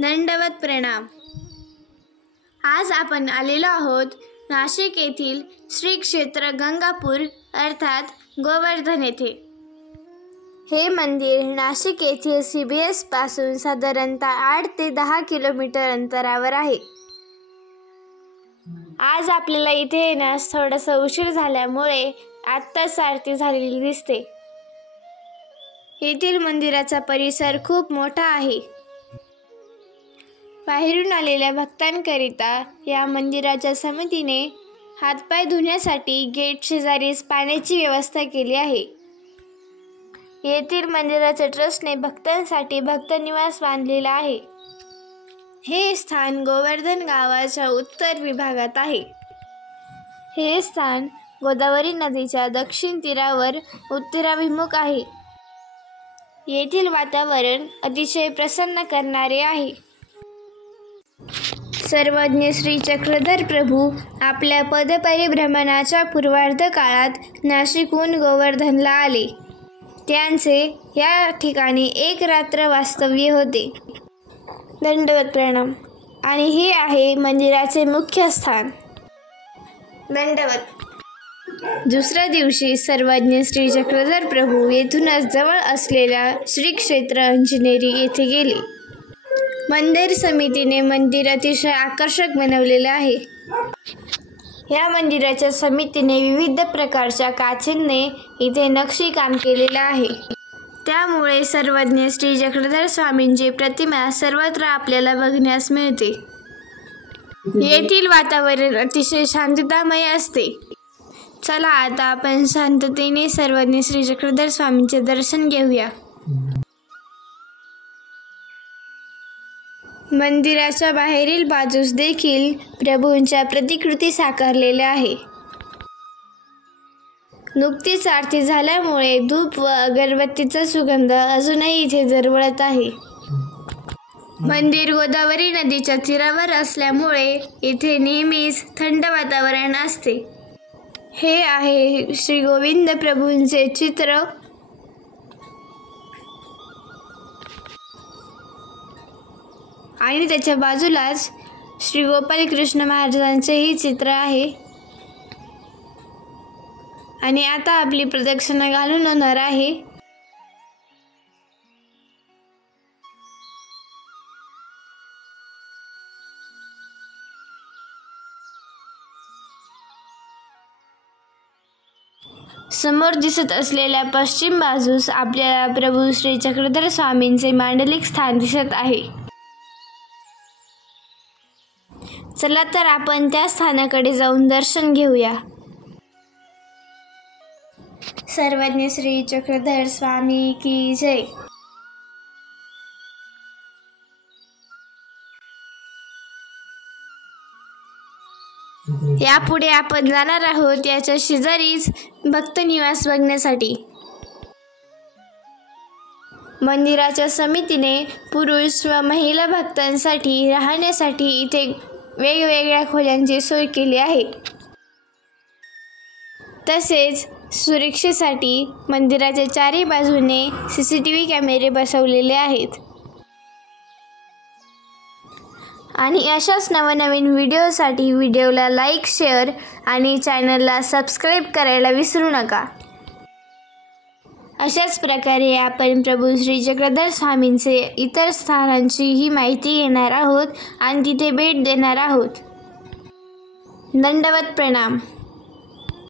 दंडवत प्रणाम। आज आपण आलेलो आहोत नाशिक येथील श्री क्षेत्र गंगापूर अर्थात गोवर्धन येथे। हे मंदिर नाशिक येथील CBS पासून साधारणतः 8 ते 10 किलोमीटर अंतरावर आहे। आज आपल्याला इथे येण्यास थोडासा उशीर झाल्यामुळे आत्ताच आरती झालेली दिसते। येथील मंदिराचा परिसर खूप मोठा आहे। बाहेरून आलेल्या भक्तांकरिता या मंदिराच्या समितीने हातपाय धुण्यासाठी गेट शेजारीच पाण्याची व्यवस्था केली आहे। येथील मंदिराच्या ट्रस्टने भक्तांसाठी भक्त निवास बांधलेला आहे। हे स्थान गोवर्धन गावाच्या उत्तर विभागात आहे। हे स्थान गोदावरी नदीच्या दक्षिण तीरावर उत्तराभिमुख आहे। येथील वातावरण अतिशय प्रसन्न करणारे आहे। सर्वज्ञ श्री चक्रधर प्रभू आपल्या पदपरिभ्रमणाच्या पूर्वार्ध काळात नाशिकहून गोवर्धनला आले। त्यांचे या ठिकाणी एक रात्र वास्तव्य होते। दंडवत प्रणाम। आणि हे आहे मंदिराचे मुख्य स्थान। दंडवत। दुसऱ्या दिवशी सर्वज्ञ श्री चक्रधर प्रभू येथूनच जवळ असलेल्या श्री क्षेत्र अंजनेरी येथे गेले। मंदिर समितीने मंदिर अतिशय आकर्षक बनवलेले आहे। या मंदिराच्या समितीने विविध प्रकारच्या काचेने इथे नक्षी काम केलेले आहे। त्यामुळे सर्वज्ञ श्री चक्रधर स्वामींची प्रतिमा सर्वत्र आपल्याला बघण्यास मिळते। येथील वातावरण अतिशय शांततामय असते। चला आता आपण शांततेने सर्वज्ञ श्री चक्रधर स्वामींचे दर्शन घेऊया। मंदिराच्या बाहेरील बाजूस देखील प्रभूंच्या प्रतिकृती साकारलेल्या आहे। नुकतीच आरती झाल्यामुळे धूप व अगरबत्तीचा सुगंध अजूनही इथे दरवळत आहे। मंदिर गोदावरी नदीच्या तीरावर असल्यामुळे इथे नेहमीच थंड वातावरण असते। हे आहे श्री गोविंद प्रभूंचे चित्र। आणि त्याच्या बाजूलाच श्री गोपाल कृष्ण महाराजांचेही चित्र आहे। आणि आता आपली प्रदक्षिणा घालून होणार आहे। समोर दिसत असलेल्या पश्चिम बाजूस आपल्याला प्रभू श्री चक्रधर स्वामींचे मांडलिक स्थान दिसत आहे। चला तर आपण त्या स्थानाकडे जाऊन दर्शन घेऊया। सर्वज्ञ श्री चक्रधर स्वामी की जय। यापुढे आपण जाणार आहोत याच्या शेजारीच भक्त निवास बघण्यासाठी। मंदिराच्या समितीने पुरुष व महिला भक्तांसाठी राहण्यासाठी इथे वेगवेगळ्या खोल्यांची सोय केली आहे। तसेच सुरक्षेसाठी मंदिराच्या चारही बाजूने CCTV कॅमेरे बसवलेले आहेत। आणि अशाच नवनवीन व्हिडिओसाठी व्हिडिओला लाईक, शेअर आणि चॅनलला सबस्क्राईब करायला विसरू नका। अशाच प्रकारे आपण प्रभू श्री चक्रधर स्वामींचे इतर स्थानांचीही माहिती घेणार आहोत आणि तिथे भेट देणार आहोत। दंडवत प्रणाम।